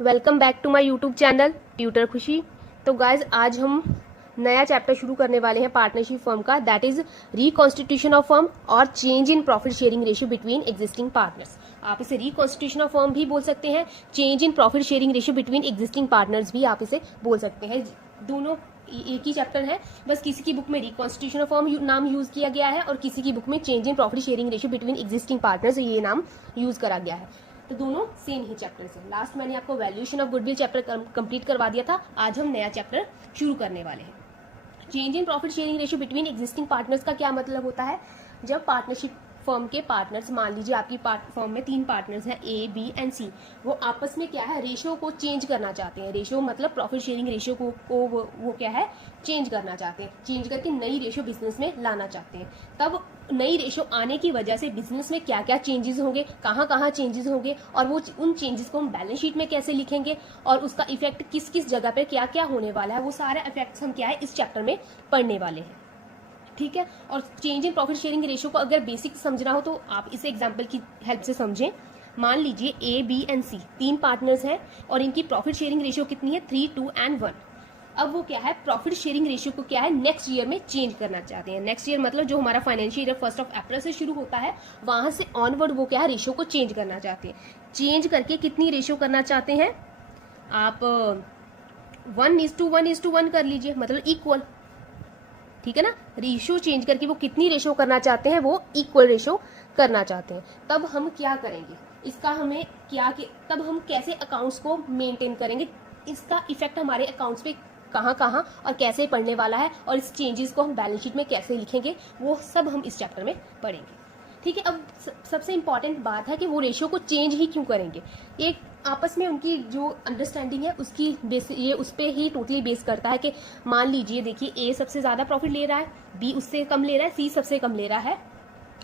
Welcome back to my YouTube channel tutor Khushi. तो guys आज हम नया चैप्टर शुरू करने वाले हैं पार्टनरशिप फर्म का, that is reconstitution of firm और change in profit sharing ratio between existing partners. आप इसे रिकॉन्स्टिट्यूशन ऑफ फर्म भी बोल सकते हैं, change in profit sharing ratio between existing partners भी आप इसे बोल सकते हैं। दोनों एक ही चैप्टर है, बस किसी की बुक में रिकॉन्स्टिट्यूशन ऑफ फर्म नाम यूज किया गया है और किसी की बुक में change in profit sharing ratio between existing partners ये नाम यूज करा गया है। तो दोनों सेम ही चैप्टर है। लास्ट मैंने आपको valuation of goodwill chapter complete करवा दिया था, आज हम नया चैप्टर शुरू करने वाले हैं। Change in profit sharing ratio between existing partners का क्या मतलब होता है? जब पार्टनरशिप फर्म के पार्टनर्स, मान लीजिए आपकी फर्म में 3 पार्टनर्स हैं ए, बी एंड सी, वो आपस में क्या है रेशियो को चेंज करना चाहते हैं। रेशियो मतलब प्रॉफिट शेयरिंग रेशियो को वो क्या है चेंज करना चाहते हैं, चेंज करके नई रेशियो बिजनेस में लाना चाहते हैं। तब नई रेशियो आने की वजह से बिजनेस में क्या क्या चेंजेस होंगे, कहाँ कहाँ चेंजेस होंगे और वो उन चेंजेस को हम बैलेंस शीट में कैसे लिखेंगे और उसका इफेक्ट किस किस जगह पे क्या क्या होने वाला है, वो सारे इफेक्ट्स हम क्या है इस चैप्टर में पढ़ने वाले हैं। ठीक है, और change in profit sharing ratio को अगर बेसिक समझना हो तो आप इसे एग्जांपल की हेल्प से समझें। मान लीजिए ए, बी एंड सी 3 पार्टनर्स हैं और इनकी प्रॉफिट शेयरिंग रेशियो कितनी है 3, 2 एंड 1। अब वो क्या है प्रॉफिट शेयरिंग रेशियो को क्या है नेक्स्ट ईयर में चेंज करना चाहते हैं। नेक्स्ट ईयर मतलब जो हमारा फाइनेंशियल ईयर 1 अप्रैल से शुरू होता है वहां से ऑनवर्ड वो क्या है रेशियो को चेंज करना चाहते हैं। चेंज करके कितनी रेशियो करना चाहते हैं आप 1:1:1 कर लीजिए, मतलब इक्वल। ठीक है ना, रेशियो चेंज करके वो कितनी रेशियो करना चाहते हैं, वो इक्वल रेशियो करना चाहते हैं। तब हम क्या करेंगे, इसका हमें क्या तब हम कैसे अकाउंट्स को मेंटेन करेंगे, इसका इफेक्ट हमारे अकाउंट्स पे कहाँ कहाँ और कैसे पड़ने वाला है और इस चेंजेस को हम बैलेंस शीट में कैसे लिखेंगे, वो सब हम इस चैप्टर में पढ़ेंगे। ठीक है, अब सबसे इंपॉर्टेंट बात है कि वो रेशियो को चेंज ही क्यों करेंगे। एक आपस में उनकी जो अंडरस्टैंडिंग है उसकी बेस ये उस पर ही टोटली बेस करता है कि मान लीजिए देखिए ए सबसे ज्यादा प्रॉफिट ले रहा है, बी उससे कम ले रहा है, सी सबसे कम ले रहा है।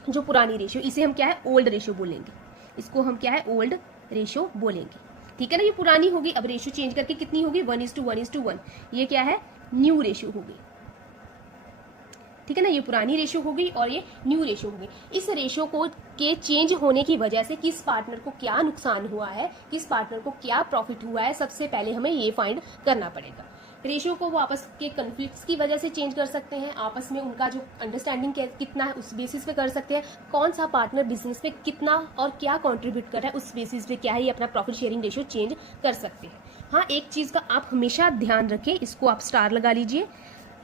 जो पुरानी रेशियो, इसे हम क्या है ओल्ड रेशियो बोलेंगे, इसको हम क्या है ओल्ड रेशियो बोलेंगे। ठीक है ना, ये पुरानी होगी। अब रेशियो चेंज करके कितनी होगी 1:1:1, ये क्या है न्यू रेशियो होगी। ठीक है ना, ये पुरानी रेशियो हो गई और ये न्यू रेशियो हो गई। इस रेशियो को के चेंज होने की वजह से किस पार्टनर को क्या नुकसान हुआ है, किस पार्टनर को क्या प्रॉफिट हुआ है, सबसे पहले हमें ये फाइंड करना पड़ेगा। रेशियो को वो आपस के कन्फ्लिक्ट्स की वजह से चेंज कर सकते हैं, आपस में उनका जो अंडरस्टैंडिंग कितना है उस बेसिस पे कर सकते हैं, कौन सा पार्टनर बिजनेस में कितना और क्या कंट्रीब्यूट कर रहा है उस बेसिस पे क्या है ये अपना प्रॉफिट शेयरिंग रेशियो चेंज कर सकते हैं। हाँ, एक चीज का आप हमेशा ध्यान रखें, इसको आप स्टार लगा लीजिए,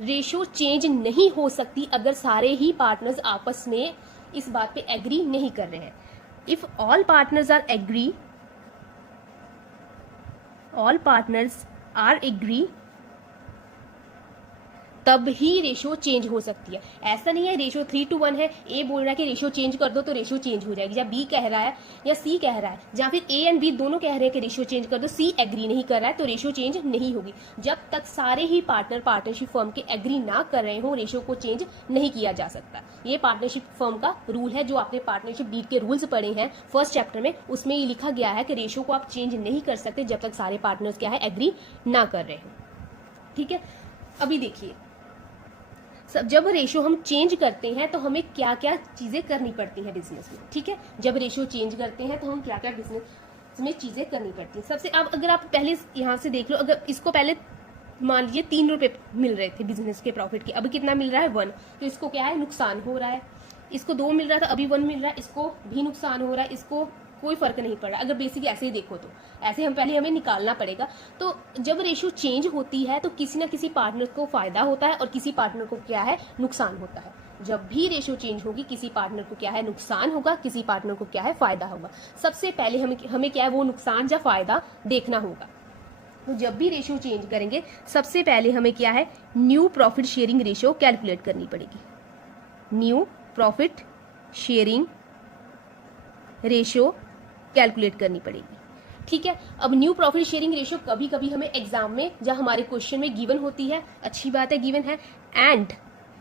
रेशियो चेंज नहीं हो सकती अगर सारे ही पार्टनर्स आपस में इस बात पे एग्री नहीं कर रहे हैं। If all partners are agree तब ही रेशियो चेंज हो सकती है। ऐसा नहीं है रेशियो 3:1 है, ए बोल रहा है कि रेशियो चेंज कर दो तो रेशियो चेंज हो जाएगी, या बी कह रहा है या सी कह रहा है, या फिर ए एंड बी दोनों कह रहे हैं कि रेशियो चेंज कर दो, सी एग्री नहीं कर रहा है तो रेशियो चेंज नहीं होगी। जब तक सारे ही पार्टनर पार्टनरशिप फर्म के एग्री ना कर रहे हो रेशियो को चेंज नहीं किया जा सकता। ये पार्टनरशिप फर्म का रूल है, जो आपने पार्टनरशिप डीड के रूल्स पढ़े हैं 1st चैप्टर में, उसमें ये लिखा गया है कि रेशियो को आप चेंज नहीं कर सकते जब तक सारे पार्टनर्स क्या है एग्री ना कर रहे हो। ठीक है, अभी देखिए जब रेशियो हम चेंज करते हैं तो हमें क्या क्या चीजें करनी पड़ती हैं बिजनेस में। ठीक है, जब रेशियो चेंज करते हैं तो हम क्या क्या बिजनेस में चीजें करनी पड़ती हैं। सबसे अब अगर आप पहले यहाँ से देख लो, अगर इसको पहले मान लीजिए 3 रुपए मिल रहे थे बिजनेस के प्रॉफिट के, अब कितना मिल रहा है 1, तो इसको क्या है नुकसान हो रहा है। इसको 2 मिल रहा था, अभी 1 मिल रहा है, इसको भी नुकसान हो रहा है, इसको कोई फर्क नहीं पड़ रहा। अगर बेसिक ऐसे ही देखो तो ऐसे हम पहले हमें निकालना पड़ेगा। तो जब रेशियो चेंज होती है तो किसी ना किसी पार्टनर को फायदा होता है और किसी पार्टनर को क्या है नुकसान होता है। जब भी रेशियो चेंज होगी किसी पार्टनर को क्या है नुकसान होगा, किसी पार्टनर को क्या है फायदा होगा। सबसे पहले हमें क्या है वो नुकसान या फायदा देखना होगा। तो जब भी रेशियो चेंज करेंगे सबसे पहले हमें क्या है new profit sharing ratio calculate करनी पड़ेगी। New profit sharing ratio calculate करनी पड़ेगी। ठीक है, अब न्यू प्रॉफिट शेयरिंग रेशियो कभी कभी हमें एग्जाम में या हमारे क्वेश्चन में गिवन होती है, अच्छी बात है गिवन है, and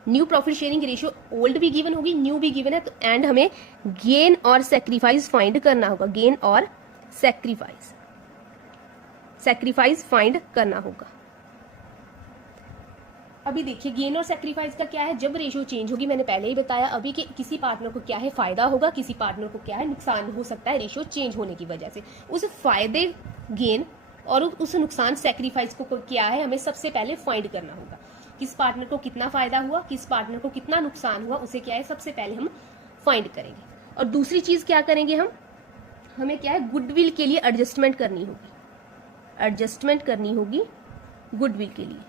new profit sharing ratio old भी गिवन होगी न्यू भी गिवन है, तो एंड हमें गेन और सेक्रीफाइस फाइंड करना होगा। गेन और सेक्रीफाइस फाइंड करना होगा। अभी देखिए गेन और सेक्रीफाइस का क्या है, जब रेशियो चेंज होगी मैंने पहले ही बताया अभी कि किसी पार्टनर को क्या है फायदा होगा, किसी पार्टनर को क्या है नुकसान हो सकता है रेशियो चेंज होने की वजह से। उस फायदे गेन और उस नुकसान सेक्रीफाइस को क्या है हमें सबसे पहले फाइंड करना होगा। किस पार्टनर को कितना फायदा हुआ, किस पार्टनर को कितना नुकसान हुआ, उसे क्या है सबसे पहले हम फाइंड करेंगे। और दूसरी चीज क्या करेंगे हमें क्या है गुडविल के लिए एडजस्टमेंट करनी होगी गुडविल के लिए।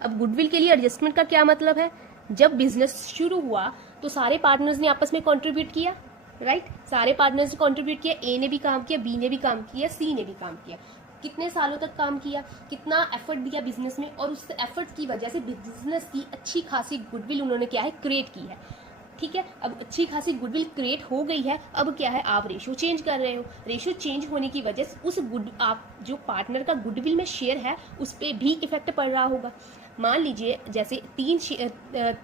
अब गुडविल के लिए एडजस्टमेंट का क्या मतलब है, जब बिजनेस शुरू हुआ तो सारे पार्टनर्स ने आपस में कंट्रीब्यूट किया, राइट। सारे पार्टनर्स ने कंट्रीब्यूट किया, ए ने भी काम किया, बी ने भी काम किया, सी ने भी काम किया। कितने सालों तक काम किया, कितना एफर्ट दिया बिजनेस में, और उस एफर्ट की वजह से बिजनेस की अच्छी खासी गुडविल उन्होंने क्या है क्रिएट की है, ठीक है। अब अच्छी खासी गुडविल क्रिएट हो गई है, अब क्या है आप रेशियो चेंज कर रहे हो। रेशियो चेंज होने की वजह से उस आप जो पार्टनर का गुडविल में शेयर है उस पर भी इफेक्ट पड़ रहा होगा। मान लीजिए जैसे 3 शेयर,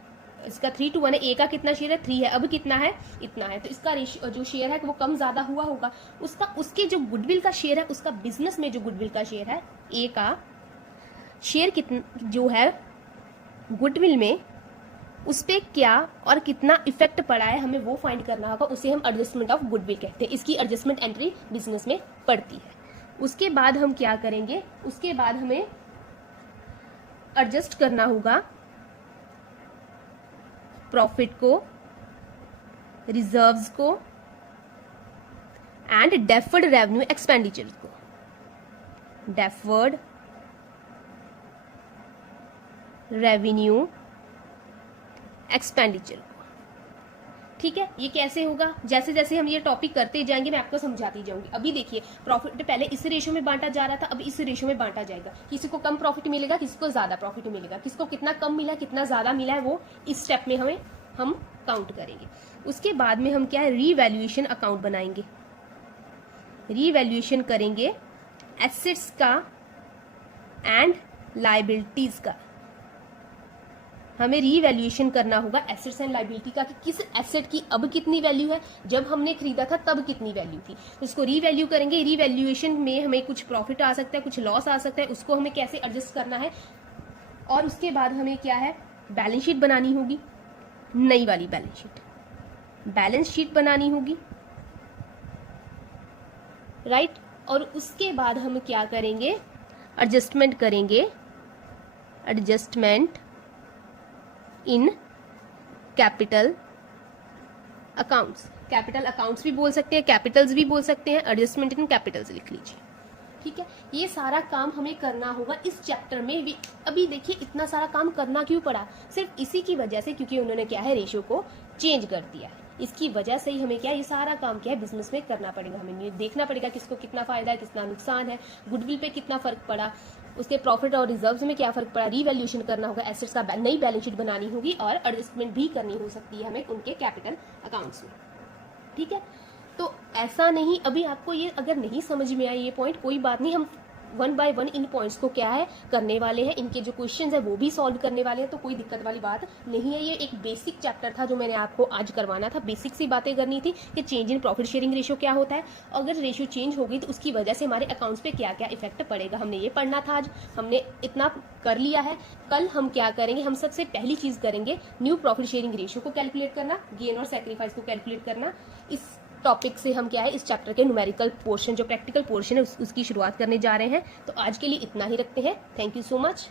इसका 3:1 है, ए का कितना शेयर है 3 है, अब कितना है इतना है, तो इसका जो शेयर है वो कम ज्यादा हुआ होगा। उसके जो गुडविल का शेयर है, उसका बिजनेस में जो गुडविल का शेयर है, ए का शेयर कितना जो है गुडविल में, उस पर क्या और कितना इफेक्ट पड़ा है हमें वो फाइंड करना होगा। उसे हम एडजस्टमेंट ऑफ गुडविल कहते हैं। इसकी एडजस्टमेंट एंट्री बिजनेस में पड़ती है। उसके बाद हम क्या करेंगे, उसके बाद हमें एडजस्ट करना होगा प्रॉफिट को, रिजर्व्स को एंड डेफर्ड रेवेन्यू एक्सपेंडिचर को। डेफर्ड रेवेन्यू एक्सपेंडिचर को, ठीक है। ये कैसे होगा, जैसे जैसे हम ये टॉपिक करते जाएंगे मैं आपको समझाती जाऊंगी। अभी देखिए प्रॉफिट पहले इस रेशो में बांटा जा रहा था, अब इस रेशो में बांटा जाएगा। किसी को कम प्रॉफिट मिलेगा, किसी को ज्यादा प्रॉफिट मिलेगा, किसको कितना कम मिला कितना ज्यादा मिला है वो इस स्टेप में हम काउंट करेंगे। उसके बाद में हम क्या है रीवैल्यूएशन अकाउंट बनाएंगे। रीवैल्यूएशन करेंगे एसेट्स का एंड लायबिलिटीज का। हमें रीवैल्यूएशन करना होगा एसेट्स एंड लायबिलिटी का कि किस एसेट की अब कितनी वैल्यू है, जब हमने खरीदा था तब कितनी वैल्यू थी। उसको रीवैल्यू करेंगे। रीवैल्यूएशन में हमें कुछ प्रॉफिट आ सकता है, कुछ लॉस आ सकता है, उसको हमें कैसे एडजस्ट करना है। और उसके बाद हमें क्या है बैलेंस शीट बनानी होगी, नई वाली बैलेंस शीट बनानी होगी, राइट। और उसके बाद हम क्या करेंगे एडजस्टमेंट करेंगे, adjustment in capital accounts. Capital accounts भी बोल सकते हैं, कैपिटल्स भी बोल सकते हैं, एडजस्टमेंट इन कैपिटल्स लिख लीजिए, ठीक है। ये सारा काम हमें करना होगा इस चैप्टर में भी। अभी देखिए इतना सारा काम करना क्यों पड़ा, सिर्फ इसी की वजह से क्योंकि उन्होंने क्या है रेशियो को चेंज कर दिया है। इसकी वजह से ही हमें क्या ये सारा काम क्या है बिजनेस में करना पड़ेगा। हमें ये देखना पड़ेगा किसको कितना फायदा है, कितना नुकसान है, गुडविल पे कितना फर्क पड़ा, उसके प्रॉफिट और रिजर्व्स में क्या फर्क पड़ा। रीवैल्यूएशन करना होगा, एसेट्स का नई बैलेंस शीट बनानी होगी और एडजस्टमेंट भी करनी हो सकती है हमें उनके कैपिटल अकाउंट्स में, ठीक है। तो ऐसा नहीं, अभी आपको ये अगर नहीं समझ में आए ये पॉइंट कोई बात नहीं, हम 1 by 1 इन पॉइंट्स को क्या है करने वाले हैं, इनके जो क्वेश्चंस है वो भी सॉल्व करने वाले हैं, तो कोई दिक्कत वाली बात नहीं है। ये एक बेसिक चैप्टर था जो मैंने आपको आज करवाना था, बेसिक सी बातें करनी थी कि change in profit sharing ratio क्या होता है, अगर रेशियो चेंज होगी तो उसकी वजह से हमारे अकाउंट्स पे क्या क्या इफेक्ट पड़ेगा, हमने ये पढ़ना था। आज हमने इतना कर लिया है। कल हम क्या करेंगे, हम सबसे पहली चीज करेंगे न्यू प्रॉफिट शेयरिंग रेशियो को कैलकुलेट करना, गेन और सैक्रिफाइस को कैलकुलेट करना। इस टॉपिक से हम क्या है इस चैप्टर के न्यूमेरिकल पोर्शन जो प्रैक्टिकल पोर्शन है उसकी शुरुआत करने जा रहे हैं। तो आज के लिए इतना ही रखते हैं। Thank you so much.